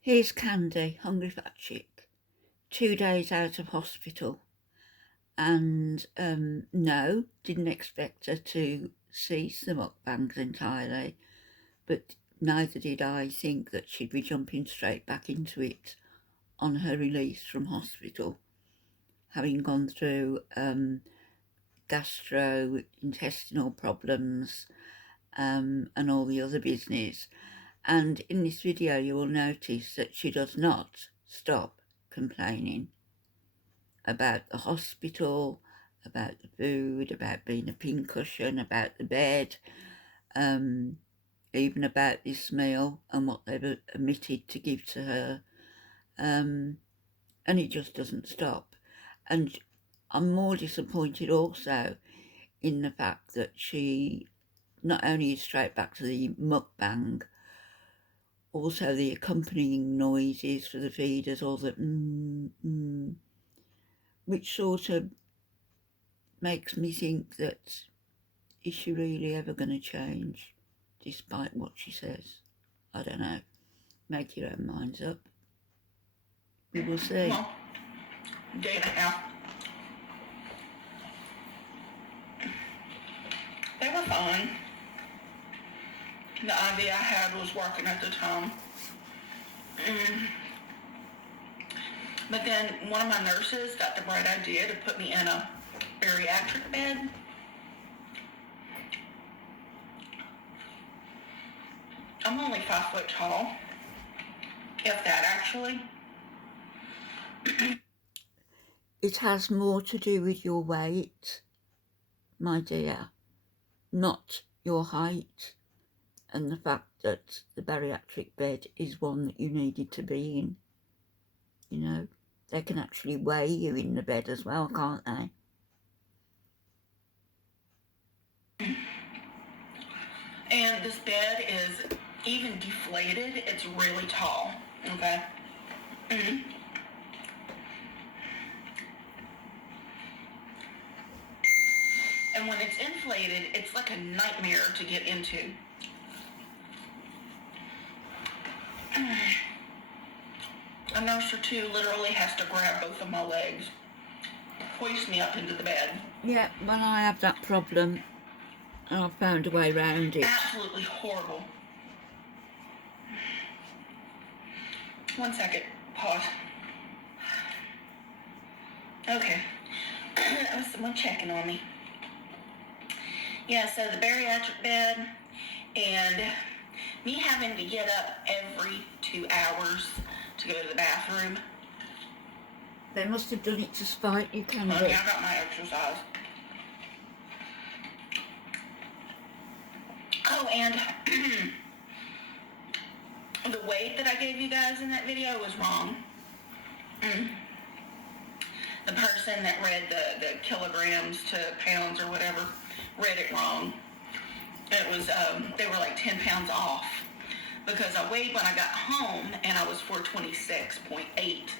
Here's Candy, hungry fat chick, 2 days out of hospital, and no, didn't expect her to cease the mukbangs entirely, but neither did I think that she'd be jumping straight back into it on her release from hospital, having gone through gastrointestinal problems and all the other business. And in this video you will notice that she does not stop complaining about the hospital, about the food, about being a pincushion, about the bed, even about this meal and what they've omitted to give to her, and it just doesn't stop. And I'm more disappointed also in the fact that she not only is straight back to the mukbang, also the accompanying noises for the feeders, all the which sort of makes me think that is she really ever going to change despite what she says? I don't know. Make your own minds up. We will see. Well, day and a half. They were fine. The IV I had was working at the time. But then one of my nurses got the bright idea to put me in a bariatric bed. I'm only 5 foot tall, if that actually. It has more to do with your weight, my dear, not your height, and the fact that the bariatric bed is one that you needed to be in. You know, they can actually weigh you in the bed as well, can't they? And this bed is even deflated. It's really tall, okay? And when it's inflated, it's like a nightmare to get into. A nurse or two literally has to grab both of my legs, hoist me up into the bed. Yeah, well, I have that problem, and I've found a way around it. Absolutely horrible. 1 second. Pause. Okay. That was someone checking on me. Yeah, so the bariatric bed and me having to get up every 2 hours to go to the bathroom. They must have done it to spite you, Candy. Okay, I got my exercise. Oh, and the weight that I gave you guys in that video was wrong. The person that read the kilograms to pounds or whatever read it wrong. It was, they were like 10 pounds off because I weighed when I got home and I was 426.8.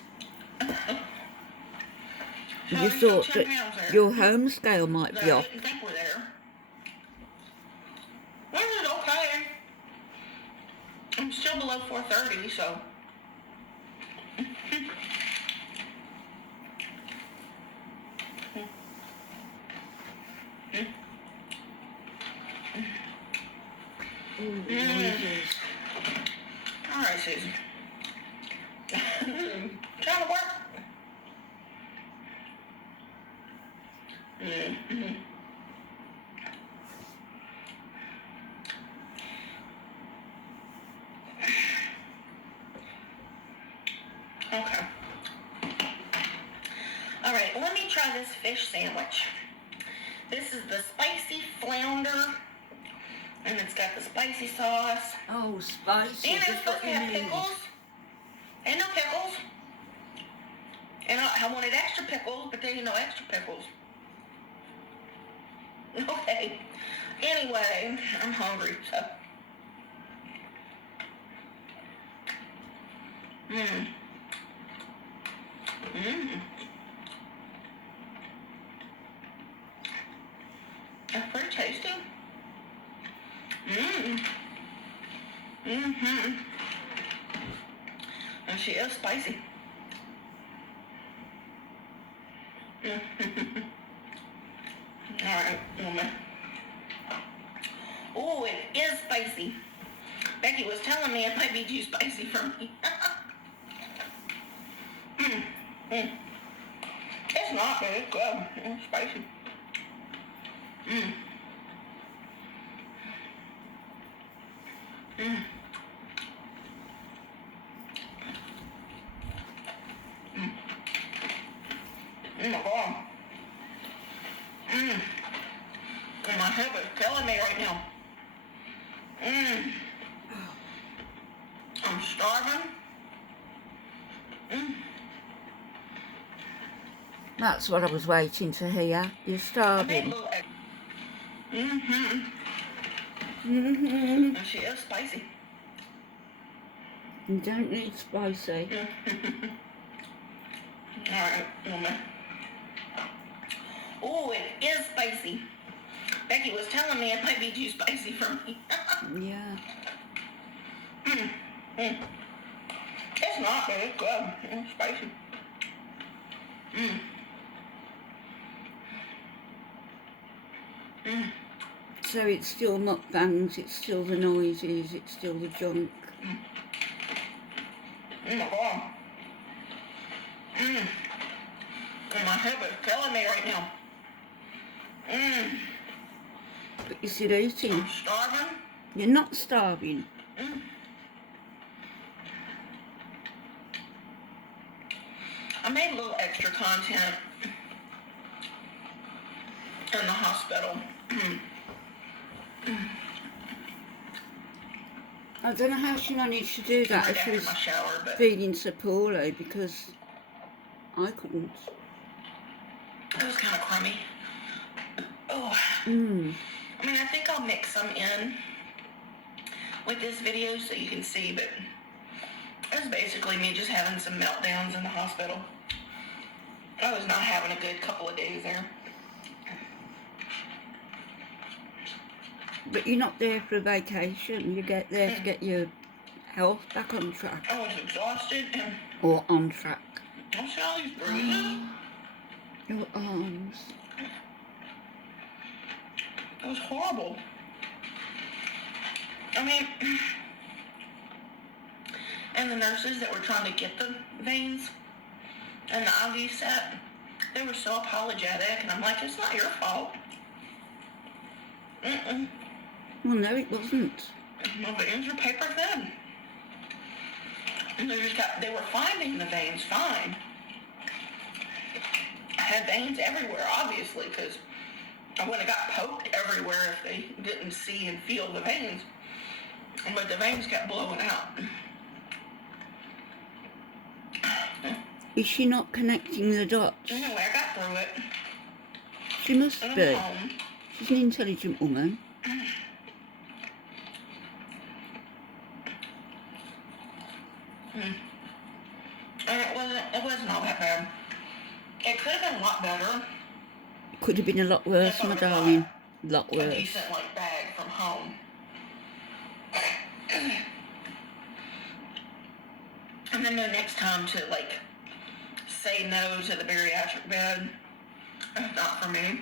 You thought that your home scale might be off. I didn't think we're there. Well, it's okay. I'm still below 430, so. All right, Susan. Trying to work. Okay. All right, let me try this fish sandwich. This is the spicy flounder, and it's got the spicy sauce. Oh, spicy. And it's supposed to have pickles. And no pickles. And I wanted extra pickles, but there ain't no extra pickles. Okay. Anyway, I'm hungry, so. That's pretty tasty. And she is spicy. Alright, woman. Oh, it is spicy. Becky was telling me it might be too spicy for me. It's not, but it's good. It's spicy. Oh my God. And my hip is killing me right now. I'm starving. That's what I was waiting to hear. You're starving. And she is spicy. You don't need spicy. Alright, woman. Oh, it is spicy. Becky was telling me it might be too spicy for me. Yeah. It's not, but it's good. It's spicy. So it's still mukbangs, it's still the noises, it's still the junk. Oh my God. And my hip is killing me right now. But you're still eating. I'm starving. You're not starving. I made a little extra content in the hospital. I don't know how she managed to do that Right if she after was my shower, but feeling so poorly, because I couldn't. it was kind of crummy. Oh. I mean, I think I'll mix some in with this video so you can see, but it was basically me just having some meltdowns in the hospital. I was not having a good couple of days there. But you're not there for a vacation. You get there to get your health back on track. I was exhausted and Or on track. I see all these bruises. Your arms. It was horrible. I mean, and the nurses that were trying to get the veins and the IV set, they were so apologetic, and I'm like, it's not your fault. Well, no, it wasn't. My veins were paper thin. And they were finding the veins fine. I had veins everywhere, obviously, because I would have got poked everywhere if they didn't see and feel the veins. But the veins kept blowing out. Is she not connecting the dots? Anyway, I got through it. She must And be. I'm home. She's an intelligent woman. And it wasn't all that bad. It could have been a lot better. It could have been a lot worse, my darling. A lot A worse. decent bag from home. And then the next time to say no to the bariatric bed. That's not for me.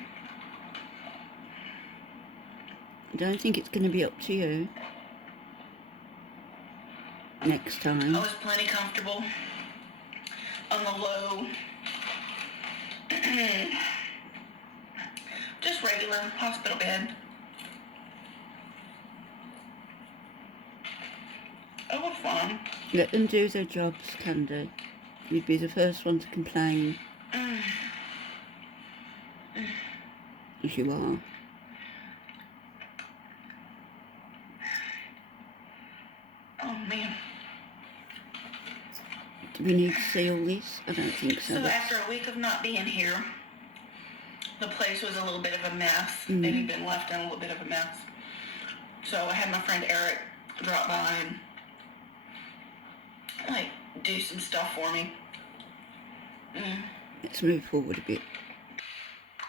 I don't think it's going to be up to you next time. I was plenty comfortable on the low, just regular hospital bed. It was fun. Let them do their jobs, Candy. You'd be the first one to complain. As you are. Oh man. Do we need to see all this? I don't think so. So after a week of not being here, the place was a little bit of a mess. Mm-hmm. It had been left in a little bit of a mess. So I had my friend Eric drop by and do some stuff for me. Let's move forward a bit.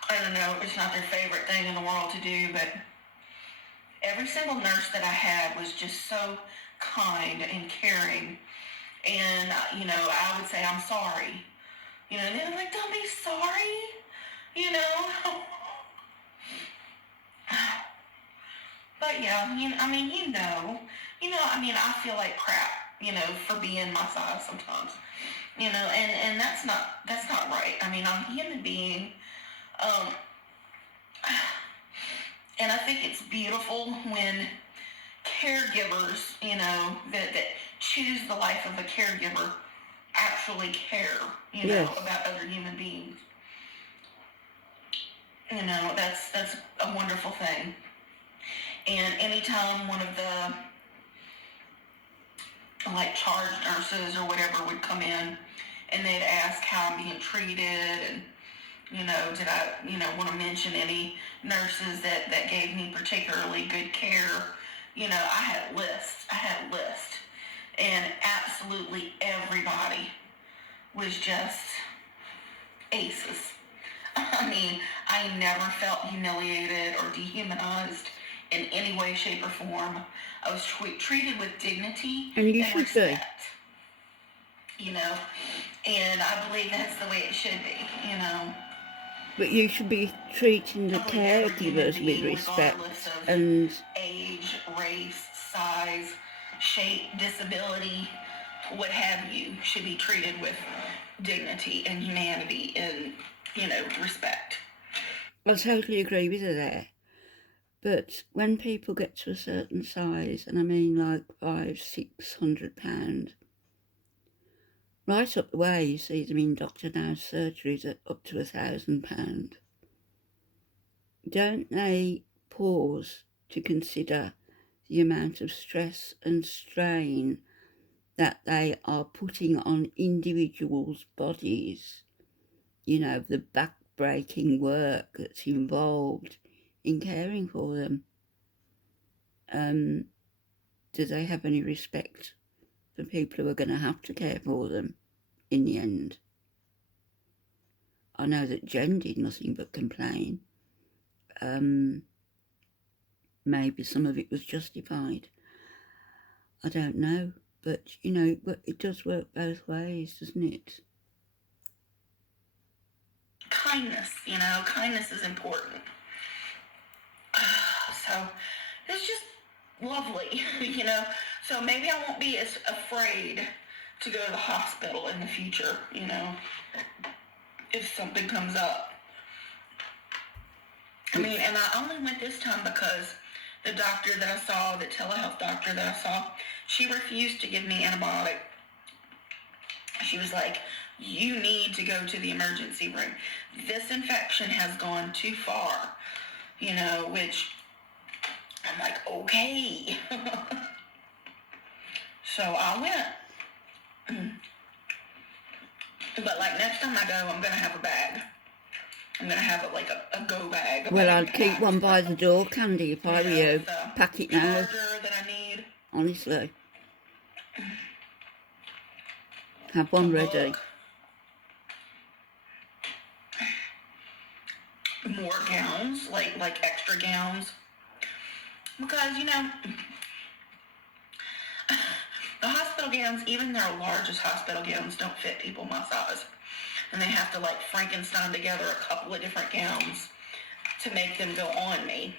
I don't know, it's not their favorite thing in the world to do, but every single nurse that I had was just so kind and caring And, I would say, I'm sorry. And they're like, don't be sorry, you know. But yeah, I feel like crap, for being my size sometimes, and that's not right. I'm a human being, um, and I think it's beautiful when caregivers, that choose the life of a caregiver actually care, Yes. about other human beings. That's a wonderful thing. And anytime one of the like charge nurses or whatever would come in and they'd ask how I'm being treated and did I want to mention any nurses that gave me particularly good care. I had lists and absolutely everybody was just aces. I never felt humiliated or dehumanized in any way, shape, or form. I was treated with dignity And you and should be. respect, you know, and I believe that's the way it should be. But you should be treating the I believe every human caregivers with being, regardless respect of and age, race, size, shape, disability, what have you, should be treated with dignity and humanity and, respect. I totally agree with her there. But when people get to a certain size, and I mean like 500-600 pounds, right up the way you see them in Dr. Now's surgeries at up to £1,000. Don't they pause to consider the amount of stress and strain that they are putting on individuals' bodies? The back-breaking work that's involved in caring for them. Do they have any respect for people who are going to have to care for them in the end? I know that Jen did nothing but complain. Maybe some of it was justified. I don't know. But, but it does work both ways, doesn't it? Kindness is important. So it's just lovely, So maybe I won't be as afraid to go to the hospital in the future, if something comes up. And I only went this time because the doctor that I saw, the telehealth doctor that I saw, she refused to give me antibiotic. She was like, you need to go to the emergency room. This infection has gone too far, which I'm like, okay. So I went. But like next time I go, I'm going to have a bag. I'm going to have it like a go bag. Well, I'd keep one by the door, Candy, if I were you. Pack it now. Charger that I need. Honestly. Have one ready. More gowns, like extra gowns. Because, the hospital gowns, even their largest hospital gowns, don't fit people my size. And they have to like Frankenstein together a couple of different gowns to make them go on me.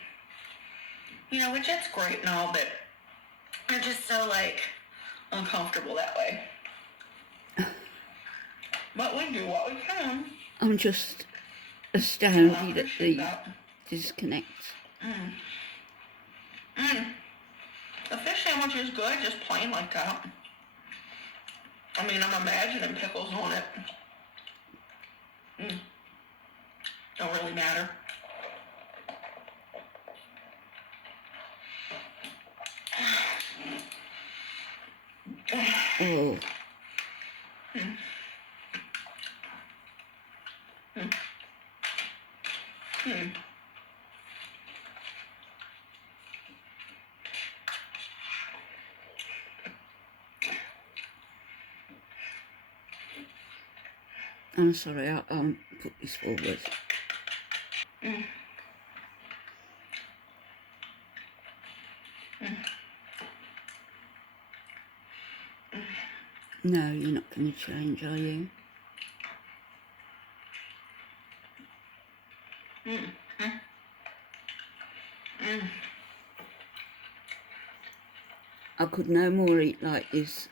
Which that's great and all, but they're just so like uncomfortable that way. But we do what we can. I'm just astounded at the disconnect. The fish sandwich is good, just plain like that. I'm imagining pickles on it. Don't really matter. Oh. I'm sorry, I'll put this forward. No, you're not going to change, are you? I could no more eat like this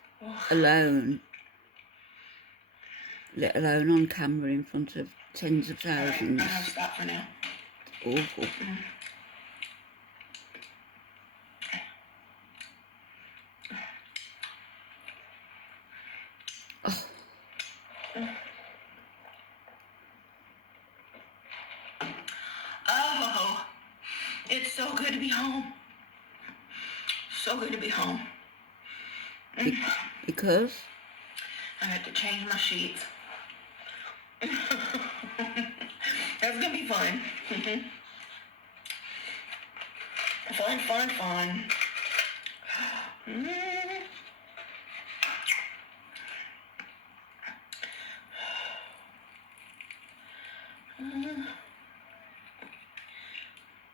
alone, let alone on camera in front of tens of thousands. I'll stop for now. Awful. Oh. Oh, it's so good to be home. So good to be home. Because? I had to change my sheets. That's gonna be fun. Fun.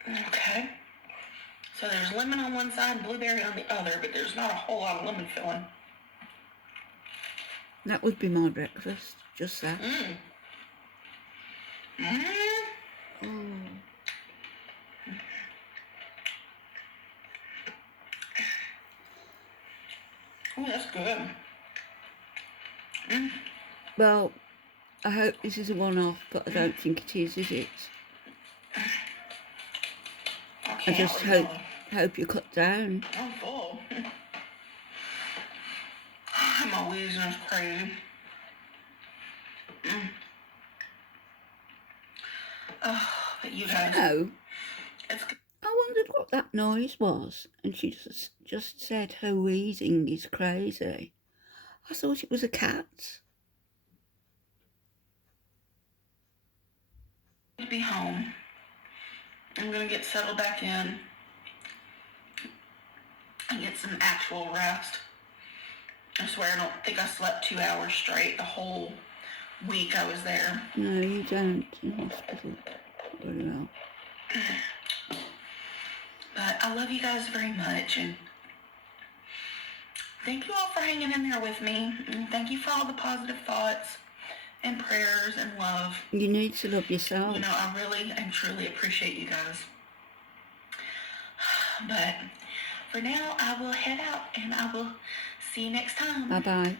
Okay. So there's lemon on one side, blueberry on the other, but there's not a whole lot of lemon filling. That would be my breakfast, just that. Oh, that's good. Well, I hope this is a one-off, but I don't think it is it? I just hope you cut down. I'm full. My wheezing is crazy. Oh, but you guys. No. It's good. I wondered what that noise was, and she just said her wheezing is crazy. I thought it was a cat. To be home. I'm gonna get settled back in and get some actual rest. I swear I don't think I slept 2 hours straight the whole week I was there. No, you don't in hospital. Very well. But I love you guys very much, and thank you all for hanging in there with me. And thank you for all the positive thoughts and prayers and love. You need to love yourself. You know, I really and truly appreciate you guys. But for now, I will head out, and I will see you next time. Bye-bye.